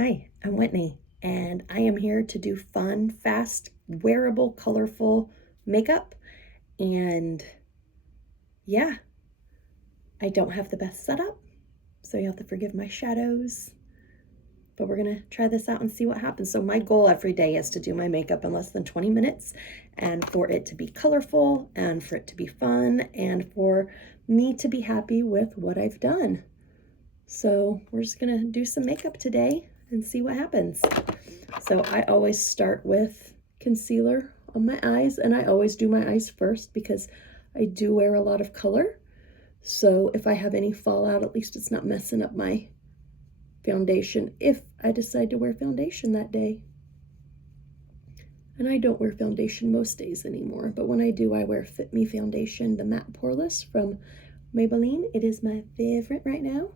Hi, I'm Whitney, and I am here to do fun, fast, wearable, colorful makeup. And yeah, I don't have the best setup, so you have to forgive my shadows. But we're gonna try this out and see what happens. So my goal every day is to do my makeup in less than 20 minutes and for it to be colorful and for it to be fun and for me to be happy with what I've done. So we're just gonna do some makeup today and see what happens. So I always start with concealer on my eyes, and I always do my eyes first because I do wear a lot of color. So if I have any fallout, at least it's not messing up my foundation if I decide to wear foundation that day. And I don't wear foundation most days anymore, but when I do, I wear Fit Me foundation, the matte poreless from Maybelline. It is my favorite right now.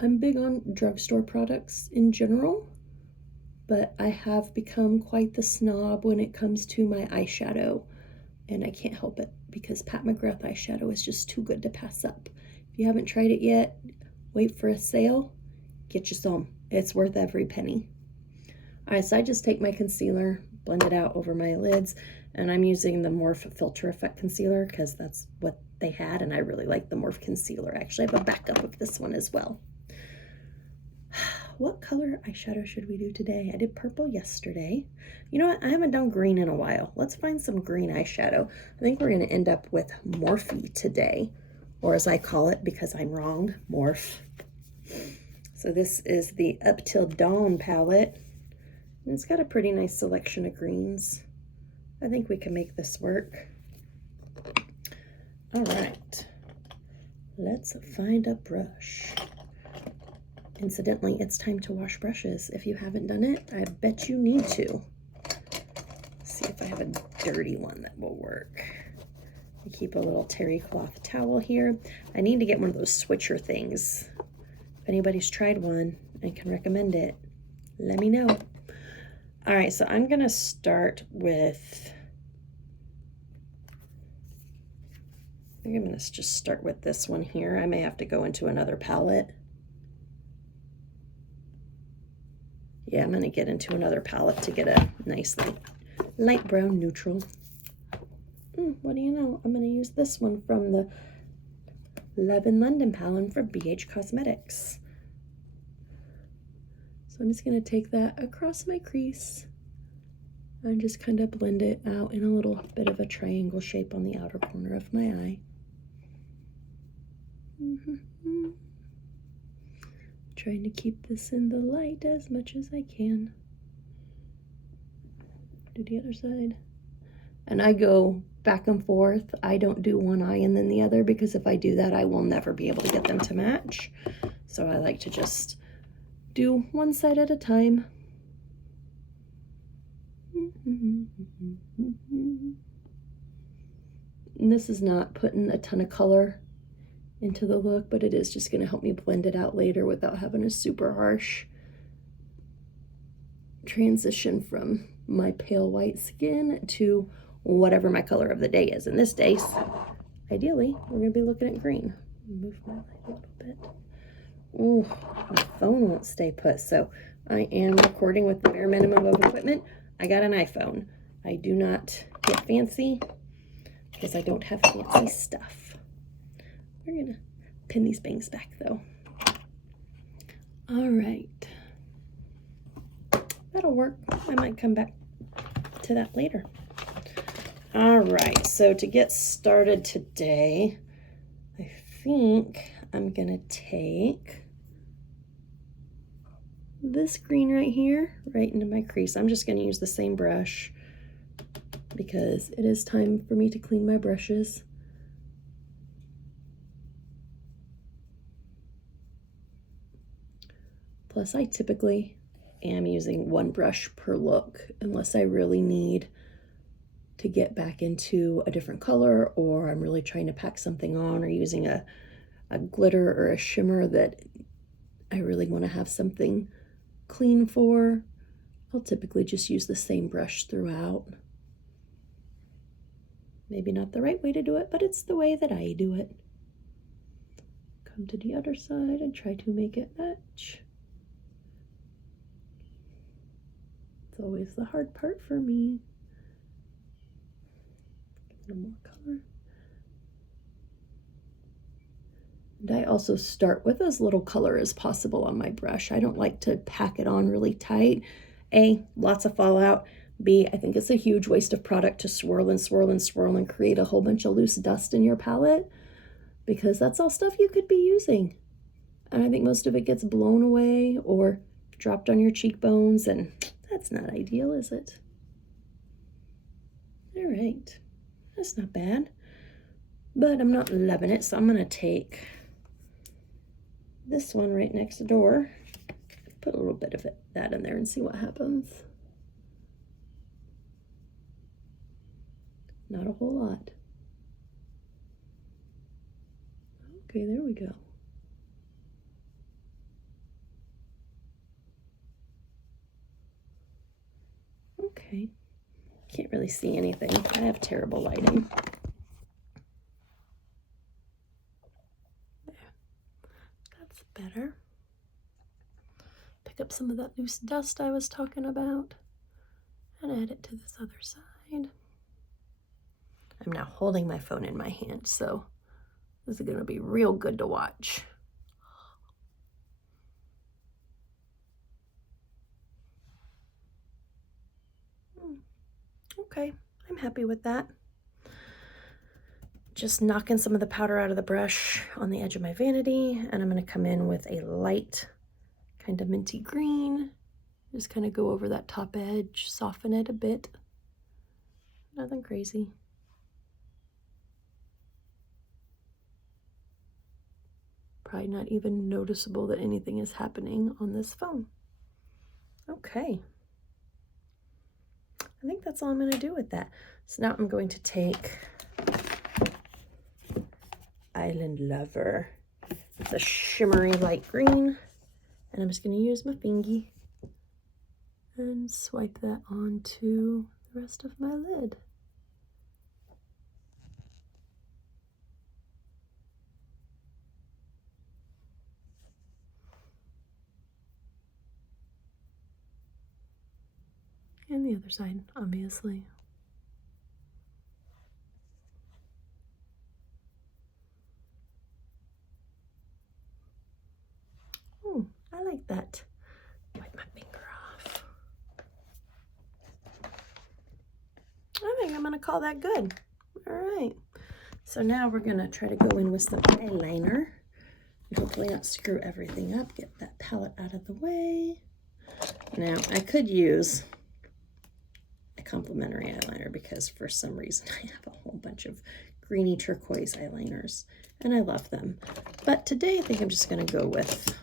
I'm big on drugstore products in general, but I have become quite the snob when it comes to my eyeshadow, and I can't help it because Pat McGrath eyeshadow is just too good to pass up. If you haven't tried it yet, wait for a sale, get you some. It's worth every penny. All right, so I just take my concealer, blend it out over my lids, and I'm using the Morphe Filter Effect concealer because that's what they had, and I really like the Morphe concealer. Actually, I have a backup of this one as well. What color eyeshadow should we do today? I did purple yesterday. You know what? I haven't done green in a while. Let's find some green eyeshadow. I think we're going to end up with Morphe today, or as I call it because I'm wrong, Morphe. So this is the Up Till Dawn palette. And it's got a pretty nice selection of greens. I think we can make this work. All right. Let's find a brush. Incidentally, it's time to wash brushes. If you haven't done it, I bet you need to. Let's see if I have a dirty one that will work. I keep a little terry cloth towel here. I need to get one of those switcher things. If anybody's tried one and can recommend it, let me know. All right, so I'm gonna start with, I think I'm gonna just start with this one here. I may have to go into another palette. Yeah, I'm gonna get into another palette to get a nice light brown neutral. What do you know? I'm gonna use this one from the Love in London palette from BH Cosmetics. So I'm just gonna take that across my crease and just kind of blend it out in a little bit of a triangle shape on the outer corner of my eye. Trying to keep this in the light as much as I can. Do the other side. And I go back and forth. I don't do one eye and then the other because if I do that, I will never be able to get them to match. So I like to just do one side at a time. And this is not putting a ton of color into the look, but it is just going to help me blend it out later without having a super harsh transition from my pale white skin to whatever my color of the day is. In this case, ideally, we're going to be looking at green. Move my light a little bit. Ooh, my phone won't stay put, so I am recording with the bare minimum of equipment. I got an iPhone. I do not get fancy because I don't have fancy stuff. We're gonna pin these bangs back though. All right, that'll work. I might come back to that later. All right, so to get started today, I think I'm gonna take this green right here, right into my crease. I'm just gonna use the same brush because it is time for me to clean my brushes. Plus, I typically am using one brush per look unless I really need to get back into a different color or I'm really trying to pack something on or using a glitter or a shimmer that I really want to have something clean for. I'll typically just use the same brush throughout. Maybe not the right way to do it, but it's the way that I do it. Come to the other side and try to make it match. It's always the hard part for me. A little more color. And I also start with as little color as possible on my brush. I don't like to pack it on really tight. A, lots of fallout. B, I think it's a huge waste of product to swirl and swirl and swirl and create a whole bunch of loose dust in your palette, because that's all stuff you could be using. And I think most of it gets blown away or dropped on your cheekbones, and that's not ideal, is it? All right, that's not bad, but I'm not loving it, so I'm gonna take this one right next door, put a little bit of that in there and see what happens. Not a whole lot. Okay, there we go. Okay, can't really see anything. I have terrible lighting. There, that's better. Pick up some of that loose dust I was talking about and add it to this other side. I'm now holding my phone in my hand, so this is gonna be real good to watch. Okay, I'm happy with that. Just knocking some of the powder out of the brush on the edge of my vanity, and I'm gonna come in with a light kind of minty green. Just kind of go over that top edge, soften it a bit. Nothing crazy. Probably not even noticeable that anything is happening on this phone. Okay. I think that's all I'm going to do with that. So now I'm going to take Island Lover. It's a shimmery light green, and I'm just going to use my fingy and swipe that onto the rest of my lid. And the other side, obviously. Oh, I like that. Wipe my finger off. I think I'm gonna call that good. All right. So now we're gonna try to go in with some eyeliner and hopefully not screw everything up. Get that palette out of the way. Now I could use a complimentary eyeliner because for some reason I have a whole bunch of greeny turquoise eyeliners and I love them. But today I think I'm just gonna go with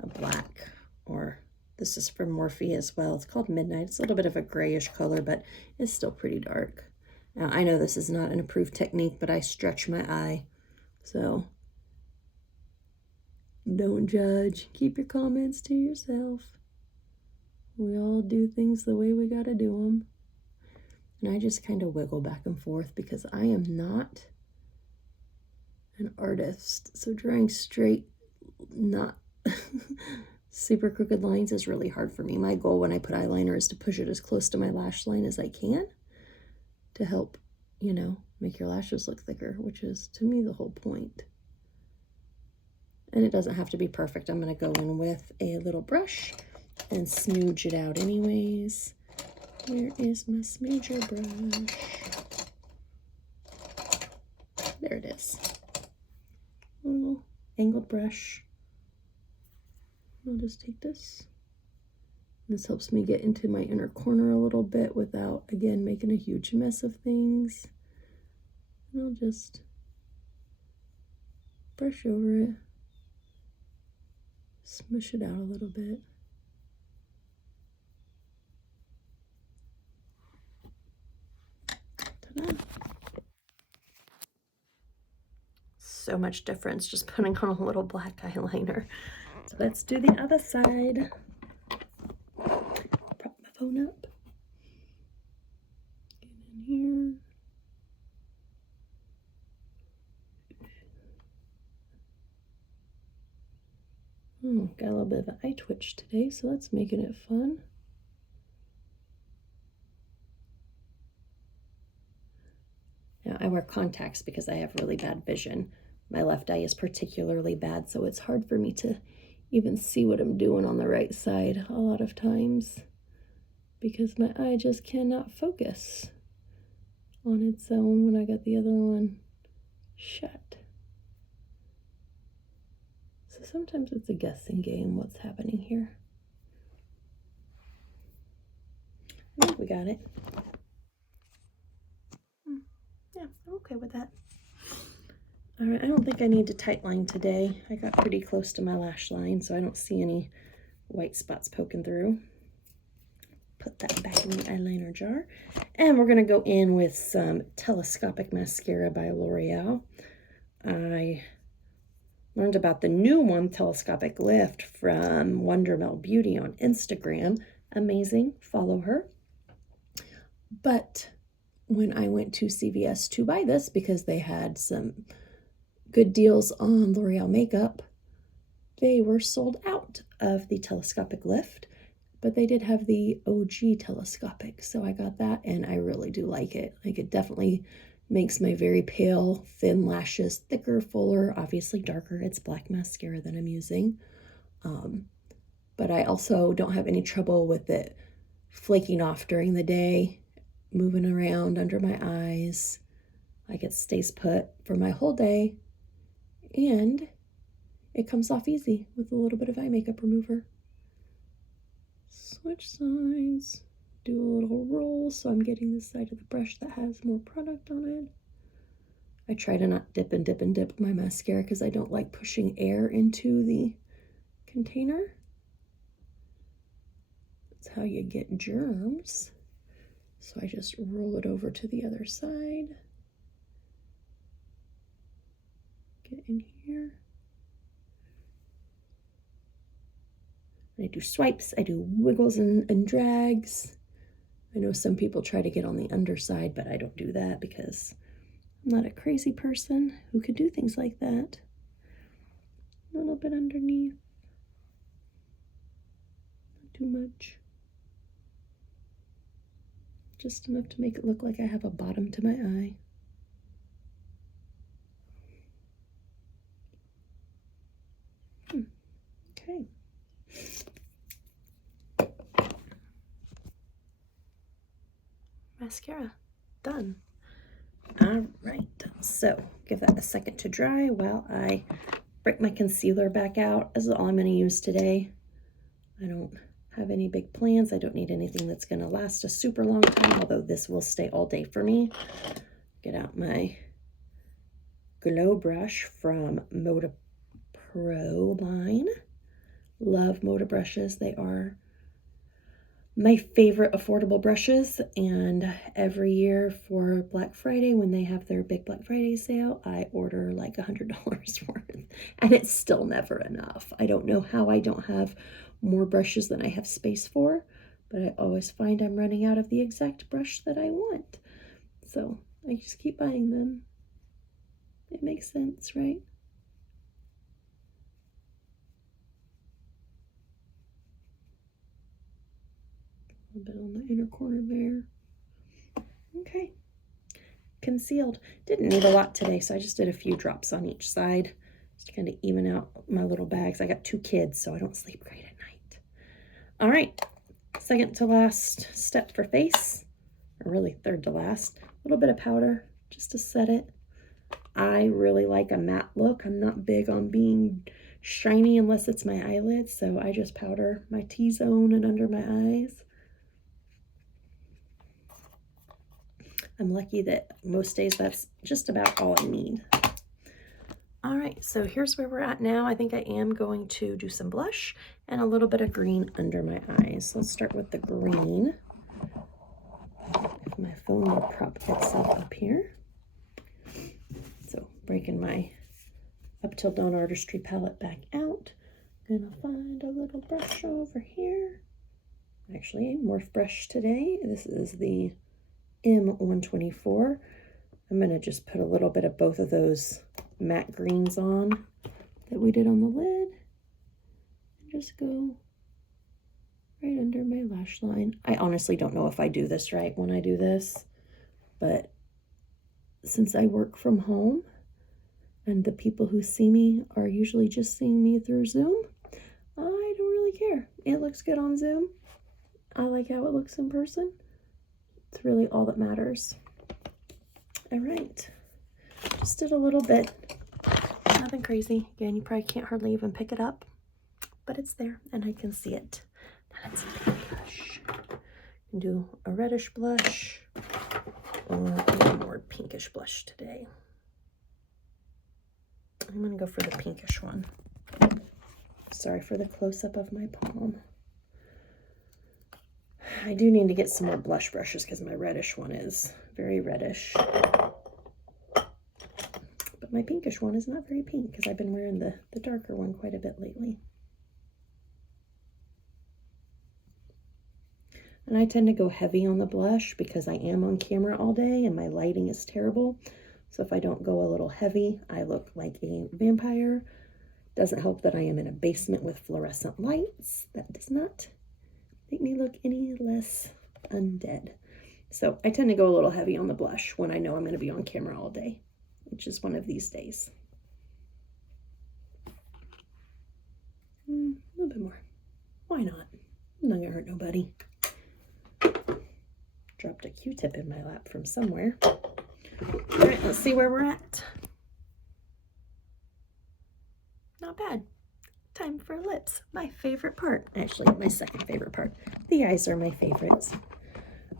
a black, or this is from Morphe as well. It's called Midnight. It's a little bit of a grayish color, but it's still pretty dark. Now, I know this is not an approved technique, but I stretch my eye, so don't judge. Keep your comments to yourself. We all do things the way we gotta do them. And I just kind of wiggle back and forth because I am not an artist. So drawing straight, not super crooked lines is really hard for me. My goal when I put eyeliner is to push it as close to my lash line as I can to help, you know, make your lashes look thicker, which is to me the whole point. And it doesn't have to be perfect. I'm going to go in with a little brush and smooge it out anyways. Where is my smooger brush? There it is. A little angled brush. I'll just take this. This helps me get into my inner corner a little bit without, again, making a huge mess of things. And I'll just brush over it, smush it out a little bit. Ta-da. So much difference just putting on a little black eyeliner. So let's do the other side. Prop my phone up. Get in here. Got a little bit of an eye twitch today, so that's making it fun. I wear contacts because I have really bad vision. My left eye is particularly bad, so it's hard for me to even see what I'm doing on the right side a lot of times because my eye just cannot focus on its own when I got the other one shut. So sometimes it's a guessing game what's happening here. I think we got it. Yeah, I'm okay with that. All right, I don't think I need to tight line today. I got pretty close to my lash line, so I don't see any white spots poking through. Put that back in the eyeliner jar. And we're gonna go in with some Telescopic Mascara by L'Oreal. I learned about the new one, Telescopic Lift, from Wondermelt Beauty on Instagram. Amazing, follow her. But when I went to CVS to buy this, because they had some good deals on L'Oreal makeup, they were sold out of the Telescopic Lift, but they did have the OG Telescopic, so I got that, and I really do like it. Like, it definitely makes my very pale, thin lashes thicker, fuller, obviously darker. It's black mascara that I'm using. But I also don't have any trouble with it flaking off during the day, moving around under my eyes. Like, it stays put for my whole day, and it comes off easy with a little bit of eye makeup remover. Switch sides, do a little roll so I'm getting the side of the brush that has more product on it. I try to not dip and dip and dip my mascara because I don't like pushing air into the container. That's how you get germs. So I just roll it over to the other side. Get in here. I do swipes, I do wiggles and drags. I know some people try to get on the underside, but I don't do that because I'm not a crazy person who could do things like that. A little bit underneath. Not too much. Just enough to make it look like I have a bottom to my eye. Okay. Mascara done. All right, so give that a second to dry while I break my concealer back out. This is all I'm going to use today. I don't have any big plans. I don't need anything that's going to last a super long time, although this will stay all day for me. Get out my Glow brush from Moda Pro line. Love Moda brushes. They are my favorite affordable brushes, and every year for Black Friday, when they have their big Black Friday sale, I order like $100 worth, and it's still never enough. I don't know how I don't have more brushes than I have space for, but I always find I'm running out of the exact brush that I want. So I just keep buying them. It makes sense, right? A little bit on the inner corner there. Okay. Concealed. Didn't need a lot today, so I just did a few drops on each side just to kind of even out my little bags. I got 2 kids, so I don't sleep great at night. All right, second to last step for face, or really third to last. A little bit of powder just to set it. I really like a matte look. I'm not big on being shiny unless it's my eyelids, so I just powder my T-zone and under my eyes. I'm lucky that most days that's just about all I need. All right, so here's where we're at now. I think I am going to do some blush and a little bit of green under my eyes. So let's start with the green. If my phone will prop itself up here. So breaking my Up Till Dawn Artistry palette back out. Gonna find a little brush over here. Actually, a Morph brush today. This is the M124. I'm going to just put a little bit of both of those matte greens on that we did on the lid. And just go right under my lash line. I honestly don't know if I do this right when I do this, but since I work from home and the people who see me are usually just seeing me through Zoom, I don't really care. It looks good on Zoom. I like how it looks in person. It's really all that matters. All right, just did a little bit. Nothing crazy. Again, you probably can't hardly even pick it up, but it's there and I can see it. Now let's see the blush. I can do a reddish blush or a more pinkish blush today. I'm gonna go for the pinkish one. Sorry for the close-up of my palm. I do need to get some more blush brushes because my reddish one is very reddish. But my pinkish one is not very pink because I've been wearing the darker one quite a bit lately. And I tend to go heavy on the blush because I am on camera all day and my lighting is terrible. So if I don't go a little heavy, I look like a vampire. Doesn't help that I am in a basement with fluorescent lights. That does not make me look any less undead. So I tend to go a little heavy on the blush when I know I'm going to be on camera all day, which is one of these days. A little bit more. Why not? I'm not going to hurt nobody. Dropped a Q-tip in my lap from somewhere. All right, let's see where we're at. Not bad. Time for lips. My favorite part. Actually, my second favorite part. The eyes are my favorites.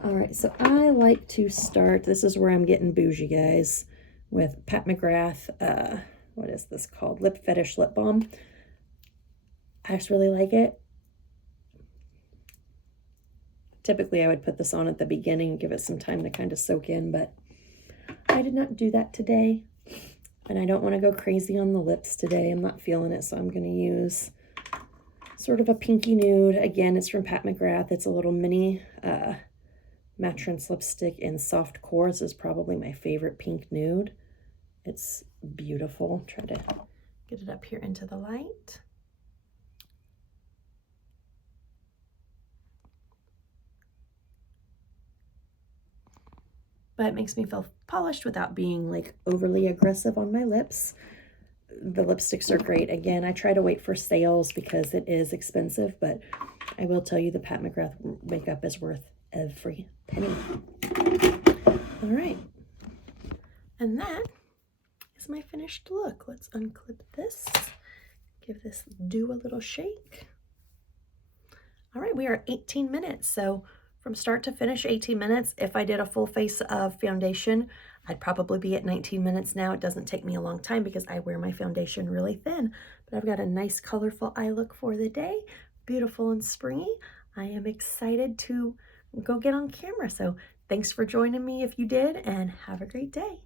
All right, so I like to start, this is where I'm getting bougie, guys, with Pat McGrath, what is this called? Lip Fetish Lip Balm. I just really like it. Typically, I would put this on at the beginning, give it some time to kind of soak in, but I did not do that today. And I don't want to go crazy on the lips today. I'm not feeling it, so I'm going to use sort of a pinky nude. Again, it's from Pat McGrath. It's a little mini Matrons lipstick in Soft Core. This is probably my favorite pink nude. It's beautiful. Try to get it up here into the light. But it makes me feel polished without being like overly aggressive on my lips. The lipsticks are great. Again, I try to wait for sales because it is expensive, but I will tell you the Pat McGrath makeup is worth every penny. All right. And that is my finished look. Let's unclip this. Give this dew a little shake. All right, we are 18 minutes. So from start to finish, 18 minutes. If I did a full face of foundation, I'd probably be at 19 minutes now. It doesn't take me a long time because I wear my foundation really thin, but I've got a nice colorful eye look for the day. Beautiful and springy. I am excited to go get on camera. So thanks for joining me if you did, and have a great day.